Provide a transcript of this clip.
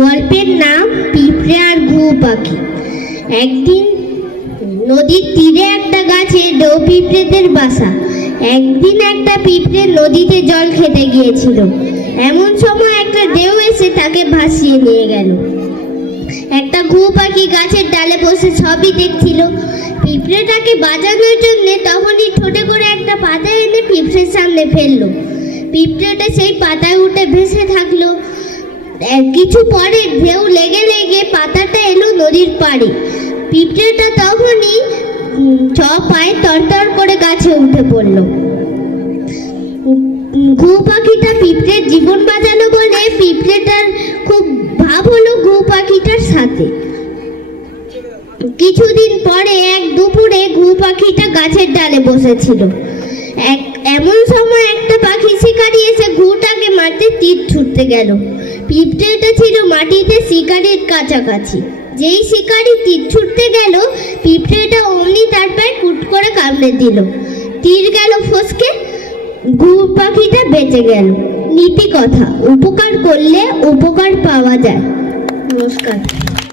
গল্পের নাম পিঁপড়ে আর ঘুঘু পাখি। একদিন নদীর তীরে একটা গাছে ডৌ পিঁপড়েদের বাসা। একদিন একটা পিঁপড়ে নদীতে জল খেতে গিয়েছিল। এমন সময় একটা ঢেউ এসে তাকে ভাসিয়ে নিয়ে গেল। একটা ঘুঘু পাখি গাছের ডালে বসে সবই দেখছিল। পিঁপড়েটাকে বাঁচানোর জন্য তখনই ঠোঁটে করে একটা পাতা এনে পিঁপড়ের সামনে ফেললো। পিঁপড়েটা সেই পাতায় উঠে ভেসে থাকলো। কিছু পরে ঢেউ লেগে লেগে পাতাটা এলো নদীর পাড়ে। পিঁপড়েটা তখনই পায়ে তরতর করে গাছে উঠে পড়ল। ঘুঘু পাখিটা পিঁপড়ের জীবন বাঁচালো বলে পিঁপড়েটার খুব ভাব হলো ঘুঘু পাখিটার সাথে। কিছুদিন পরে এক দুপুরে ঘুঘু পাখিটা গাছের ডালে বসেছিল। এমন সময় একটা পাখি শিকারি এসে ঘুঘুটাকে মারতে তীর ছুটতে গেল। পিঁপড়েটা ছিল মাটিতে শিকারির কাছাকাছি। যেই শিকারি তীর ছুটতে গেল, পিঁপড়েটা অমনি তার পায়ে কুট করে কামড়ে দিল। তীর গেল ফসকে, ঘুঘু পাখিটা বেঁচে গেল। নীতি কথা, উপকার করলে উপকার পাওয়া যায়। নমস্কার।